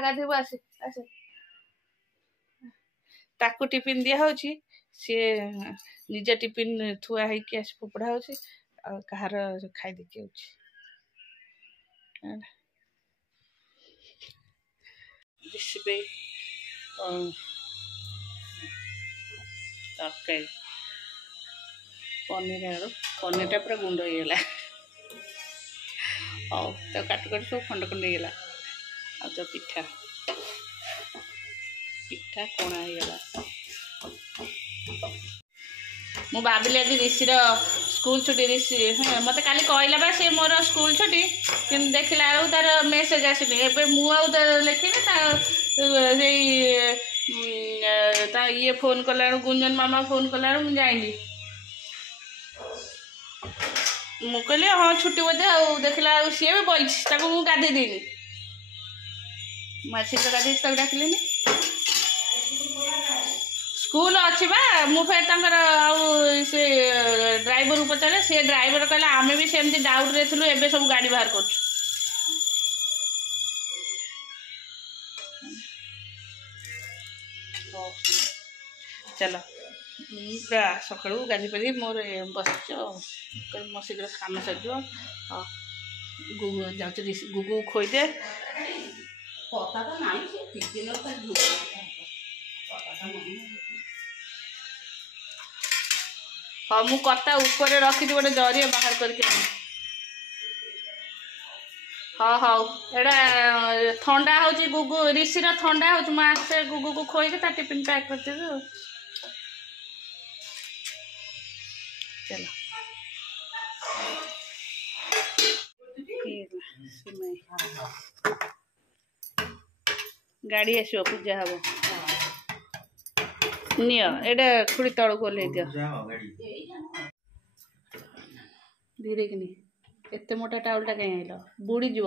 गाधेबू आसे आसे ताकू टिफिन दिया होची सी निज टिफिन थुआ है कि आस फोपड़ा होची आ कहार खाई देखी होची दिसबे तरकारी पनीर आलू पनीरटा पूरा गुंड हो गला हौ तो काट कर सब खंड खंड हो गला आ तो पिठा पिठा कोणा हो गला मु भाविली आज ऋषिर स्कूल छुट्टी ऋषि मत काली कहला बा से मोर स्कूल छुट्टी कि देखला तार मेसेज आसनी एबे मु लिखिनी ये फोन कला गुंजन मामा फोन कला मुझे जाइली मु कहली हाँ छुट्टी बोधे आ देखला सी भी बही मुझे गाधे देनी मासी तो गाधे डाकिली स्कूल अच्छी बा मु फिर से ड्राइवर को पचारे सी ड्राइवर कहला आमे भी सेमती डाउट रे थिलु एबे सब गाड़ी बाहर कर चलो पूरा सकालू गाधी पाधी मोर बस मो शीघ्र काम सर गुगु जाऊँ गुगु खोईदे पता तो ना हाँ मु कता ऊपर रखी गोटे जरिए बाहर करके हाँ हाँ एटा ठंडा हो गुगु ऋषि ठंडा हो आसे गुगु को खोई के टिफिन पैक करते चलो गाड़ी आसो पूजा हम नियो एटा खुड़ी तल को ले दियो धीरे कि एते मोटा टाउलटा कहीं आइल बुड़ी जीव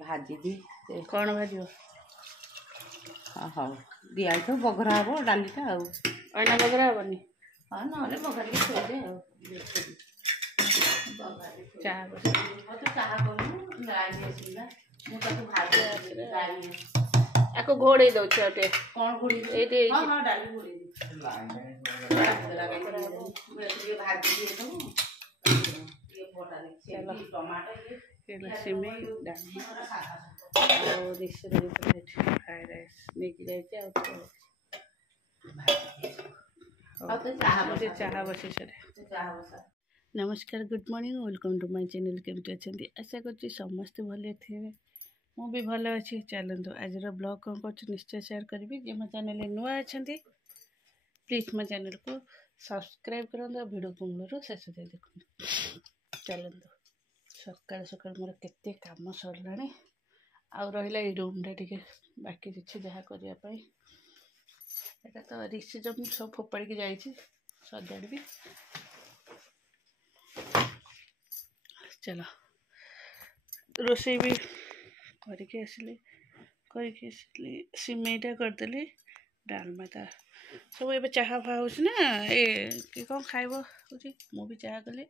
भाजी दी कौन भाजी हाँ दिया तो बघरा हम डालीटा आना बघरा हेनी हाँ ना बघार थोड़े चाह तो चाह करूँ गाड़ी आसला आपको घोड़े दौटे कौन घोड़ी हाँ हाँ डाली घोड़ी भाजी टमाटर सिमेई डाली फ्राइड राइस नहीं चाह बसी नमस्कार good morning welcome to my channel केमती अच्छा आशा कर समस्ते भले थे मु भी भल अच्छी चलते आज ब्लॉग कौन कर निश्चय शेयर करी जे मो चैनल नुआ अच्छा प्लीज मो चैनल को सब्सक्राइब करूँ भिडियो को मूल शेष जाए देखो चलते सकाल सकाल मोर केते काम सरला आउ रहा रूमटा टे बाकी अच्छे जहाँ करने एटा तो ऋषि जब सब फोपाड़ी की जाइए सजाड़ी चलो रोषे भी करके आसली सिमेईटा करदेली डालमा तो सब ए चाह फा हो ए कौन खाइब मु भी चाह कली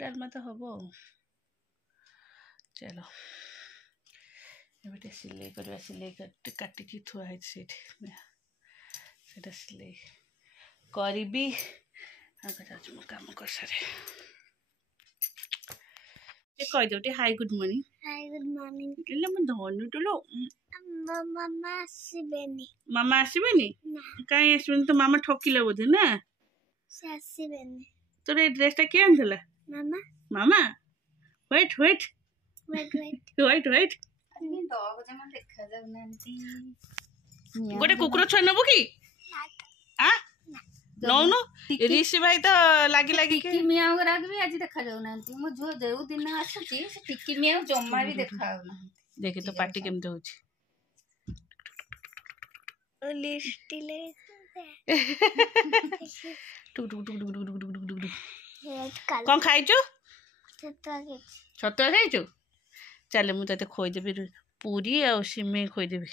डालमा तो हम चलो ये सिलाई करवा सिलाई काटिकी थुआई से सिलाई करी मो काम कर सारे कहीदे टे हाई गुड मॉर्निंग इले मैं धनु टुलो मामा आसबेनी कहीं आसबेनी तो मामा ठकिला बोधे ना तोर ए ड्रेसटा किए आनला मामा वेट वेट वेट वेट गोटे कुकुर छुआ नबु कि नौनु ऋषि भाई तो लागी लागी टिकी मियाओ राग भी आज देखा जाऊ नांती मो जो देउ दिन आसुची से टिकी मियाओ जम्मा भी देखा ना देखे तो पार्टी केमते होची लिस्टिले टुक टुक टुक टुक टुक टुक टुक टुक कौन खाइचु छतुआ खाइचु चल मु तते खोई देबी पूरी आ सिमेई खोई देबी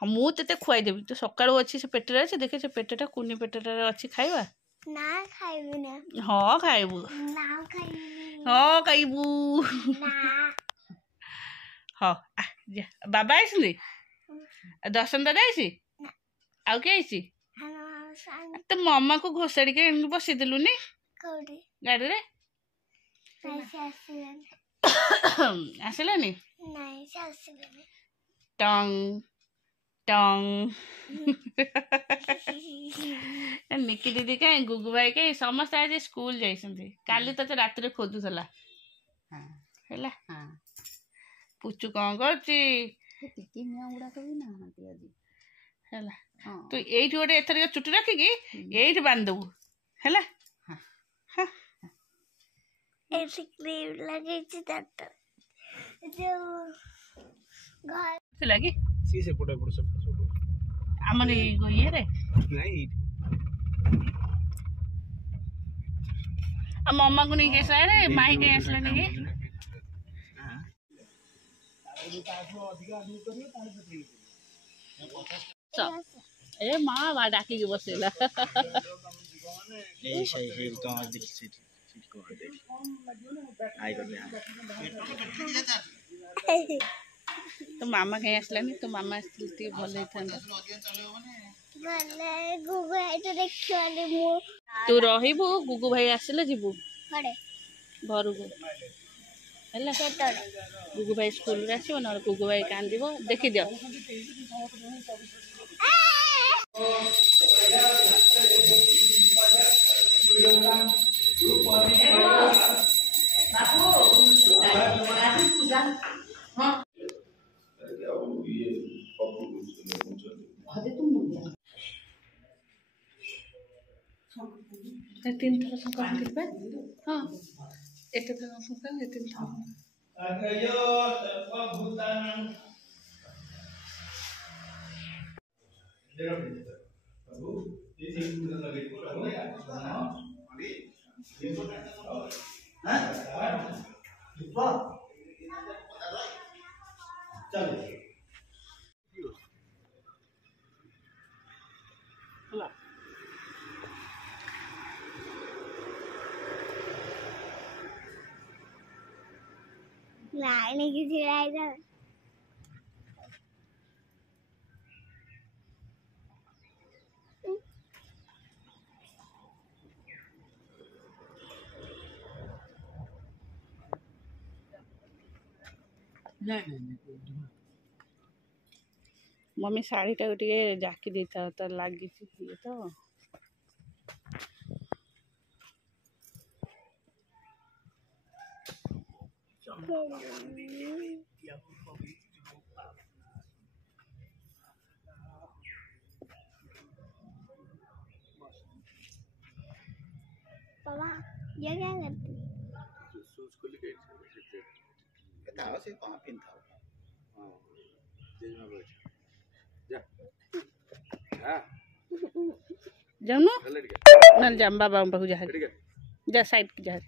हाँ मु ते खुआईदेवी तो सकाळू अच्छी से पेटर अच्छे देखे से पेटटा कुनी पेटटा अच्छी खाइबा ना खाइबू ना हाँ खाइबू ना खाइबू हाँ खाइबू ना हाँ बाबा आइसली दर्शन दादा आइसी आउ के आइसी हम सांग तो मामा को घोषाड़ी के बसई देलुनी कोडी गाड़ी रे पैसे आसिलेन आसिलानी नहीं आसिलेन टंग टंग निकी दीदी कहीं गुगु भाई कहीं समस्त आज स्कूल जाइसंती काली तो रात रे खोदुथला हैला पुचु कौन करची टिकी मिया गुड़ा तो भी ना हंती आजी हैला तो एइठ गोटे एथर चुटी रखिकी एइठ बांध दबु हैला ऐसे क्रीम लगे ची तत जो घर लगी सी से पड़े पड़ सब आमर ये रे नहीं आ मम्मा को नहीं कैसा रे माई के असला नहीं ए माँ बा डाकी के बसेला ए सही तो आज देखि सीट को देख आई कर ले तो मामा कहीं असला नहीं तो मामा असती भले था भले गुगु तो देखिवाले मु तू रहिबु गुगु भाई आसिले जीबु खड़े घर को हैला गुगु भाई स्कूल रे आसीबो न गुगु भाई कांदिबो देखि दियो तीन थर संक्रांति पे हाँ एते थर संक्रांति तीन थर नहीं किसी आएगा मम्मी शाढ़ी टा टे जाकी देता तो लगी ये तो पापा ये क्या करती शूज को लेके बताओ से कहां पिन था हां जेज में बैठ जा हां जानो चल गया नल जाम बाबा बहु जा ठीक है जा साइड जा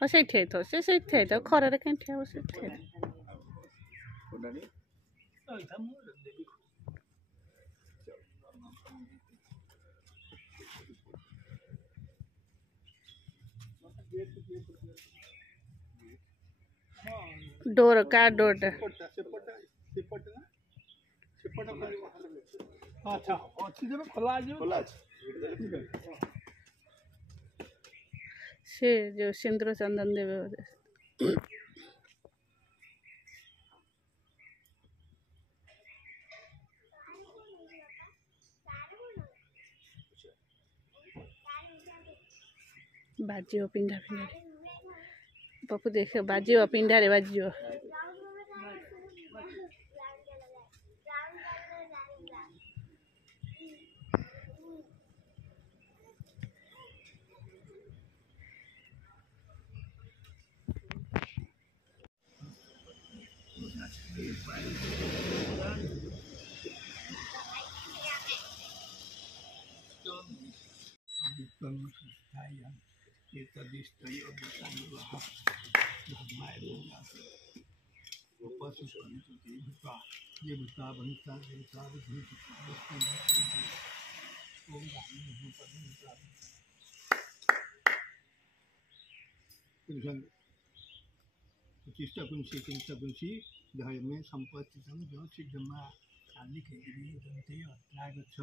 हाँ से थे तो खरा रे कहीं थे से थे डोर का डोर अच्छा अच्छी जगह खोला आज से जो सिंदूर चंदन देवे बाजियो पिंडा पिंडा पप्पू देखे बाजियो पिंडा रे बाजियो प्रतिष्ठा कुंसी किंसा कुंसी धर्म में संपत्तितं जो सिद्धमा काली के गिरी दंते अत्रागच्छ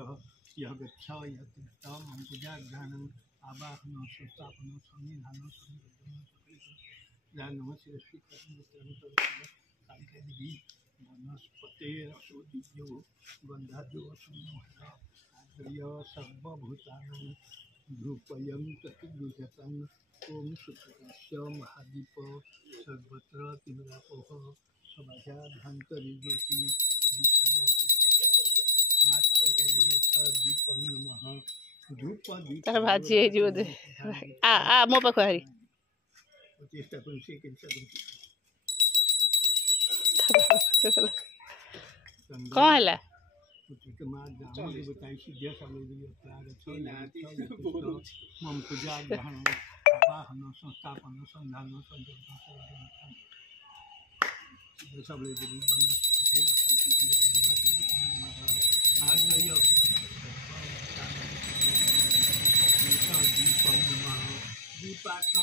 यह गच्छ यह तीर्थम मंपुजा ज्ञानं आवाहनं संस्थापनं संनिधानं संबद्धनं ज्ञानं शिरस्वी कर्ममित्रं काली के गिरी वनस्पते रसोदिव्यो गंधाद्यो समूहः आद्रय सर्वभूतानां धूपयं चतुर्भुजतं ओम सुप्रकाश्य महादीप सर्वत्र तिमिरापोह सभाध्याभ्यंतरी ज्योति दीपं नमः धूप तार भाजी है जो दे आ मो पाखु हारी चेष्टा कुंसी किंसा कौन हला उचित मार्ग दान देवताई सिद्ध समृद्धि प्रागच्छ मम पूजा ग्रहण आवाहन संस्थापन संधान समृद्धि वनस्पति आग्रय दीपं नमः दीपाक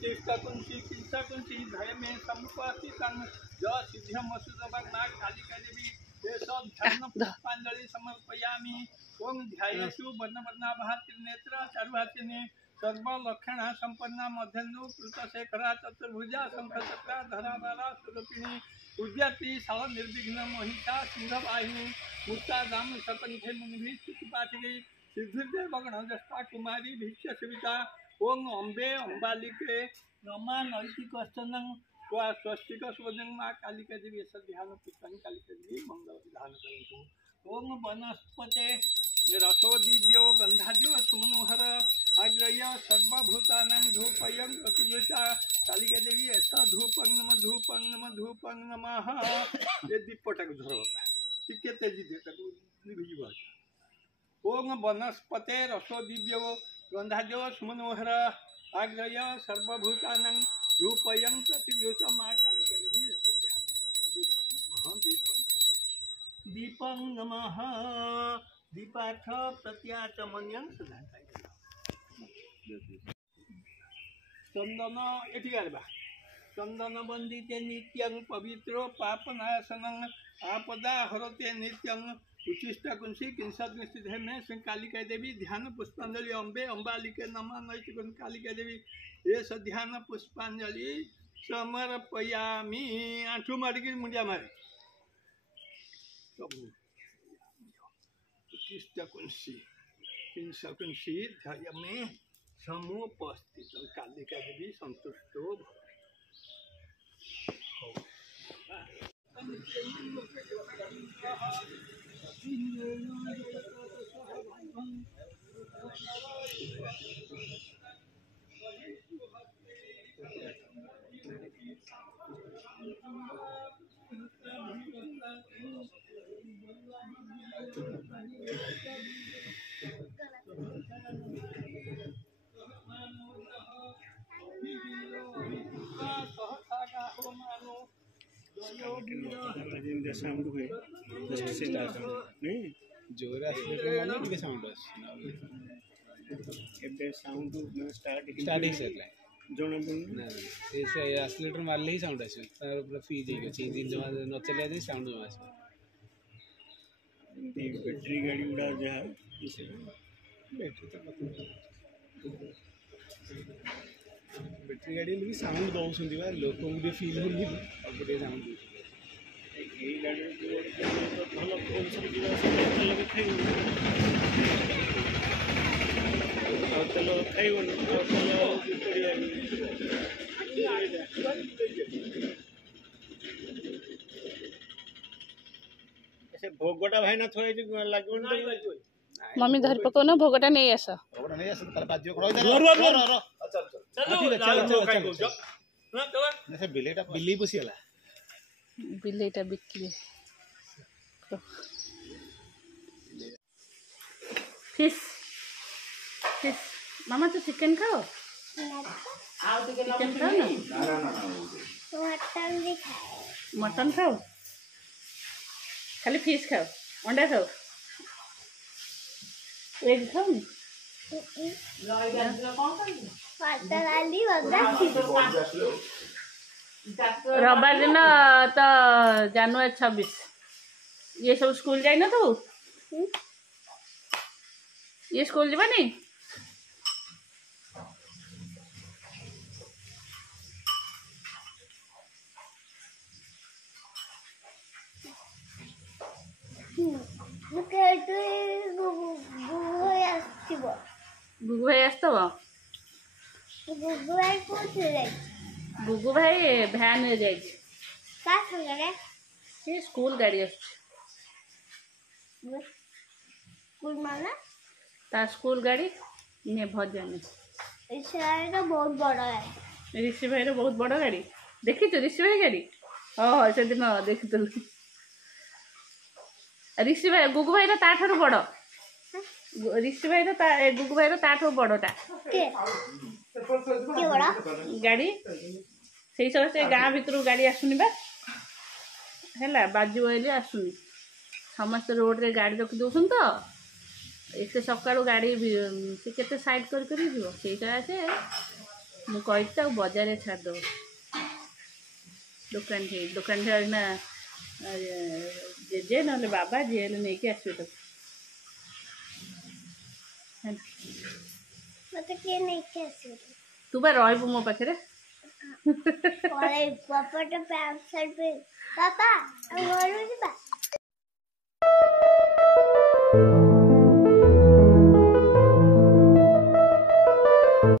चेष्टा कुंसी चिंता कुंसी धय में समुपासितं ज सिद्ध्यमसुदवग्ना कालिका देवी ये सब ध्यान पुष्पांजलि समर्पयामि ओम ध्यायेषु वर्णवर्णाभः त्रिनेत्र चारुहासिनी सर्वलक्षण संपन्ना मध्यनु कृतशेखरा चतुर्भुजा शंखचक्रा धराधरा स्वरूपिणी उद्यति सल निर्विघ्न महिषा सिंहवाहिनी मुक्तादाम सपंथे मुनिभिः स्तुतिपाठिकी सिद्धिर्देव गणज्येष्ठा कुमारी भिक्ष्य सेविता ओम अम्बे अम्बालिके नमा नैतिकस्तनं स्वस्तिक सुवजं माँ कालिका देवी ऐसा ध्यान पुष्पाणि कालिका देवी मंगल विधान करन्तु ओम वनस्पते रसो दिव्यो गंधाद्यो सुमनोहर आग्रह्य सर्वभूतानां धूपयं प्रतिष्ठा कालिका देवी ऐसा धूपं नमः ये दीपटक धरो ठीक तेजी दे निभिजिव ओम वनस्पते रसो दिव्यो गंधाद्यो सुमनोहर आग्रह्य सर्वभूतानां धूपयं प्रतिष्ठा माँ कालिका देवी दीपं नमः दीपार्थ प्रत्याचमन्यं सुधांताय चंदन एठी आरबा चंदन वंदिते नित्यं पवित्रो पापनाशनं आपदा हरते नित्यं उचिष्ट कुंसी किंसद निश्चित है मैं श्री कालिका देवी ध्यान पुष्पांजलि अम्बे अम्बालिके नमः नैतिक कालिका देवी ये ध्यान पुष्पांजलि समर्पयामि आंठू मारिकी मुंडिया मारे उचिष्ट कुंसी किंसा कुंसी ध्याय में समुपस्थित कालिका देवी संतुष्टो साउंड हुए जस्ट से स्टार्ट नहीं जोर आसले माने टिके साउंड आस एबे साउंड स्टार्टिंग से जोन ना से एक्सीलेटर मारले ही साउंड आसे तार पूरा फ्री जाई गयो इंजन जमा न चले जाई साउंड जमा आसे बैटरी गाड़ी उड़ा जा इसे बैटरी तो बैटरी गाड़ी भी साउंड दो सुन दिवा लोक को भी फील होनी अब बड़े साउंड यही गाड़ी तो भलो फोन से दिवा से लगे थे चलो खाइबन से भोगटा भाई ना थोड़े लागो मम्मी धर पको ना भोगटा नहीं आस भोगटा नहीं आसे तार बाज्य करो इधर चल बिलेटा बिल्ली बसिला बिलेटा बिक्री फिश फिश मामा तो चिकन खाओ चिकन खाओ ना मटन भी खाए मटन खाओ खाली फिश खाओ अंडा खाओ एग खाओ नी मटन आली वगैरह रविवार दिन तो जनवरी 26 ये सब स्कूल जाए ना तू ये स्कूल जीवा नहीं गुगु भाई आसतब गुगु भाई भैन जाए स्कूल गाड़ी ता स्कूल गाड़ी ने भजन तो बहुत बड़ा है ऋषि भाई बहुत बड़ गाड़ी देखी तो ऋषि भाई गाड़ी हाँ से दिन देखी ऋषि भाई गुगु भाई ताठू बड़ ऋषि भाई गुगु भाई ताठू बड़टा गाड़ी से समस्त गाँ भीतर गाड़ी आसुनी बा है बाजू बोले आसुनी समस्त रोड रे गाड़ी रखी दौन तो एत सका गाड़ी से केते साइड करटा से मुझे बजार छाड़द दुकान ना जेजे ना बाबा जी नहीं कि आसो तक तू बा रही मो पाखे पापा तो पैंट शर्ट पे पापा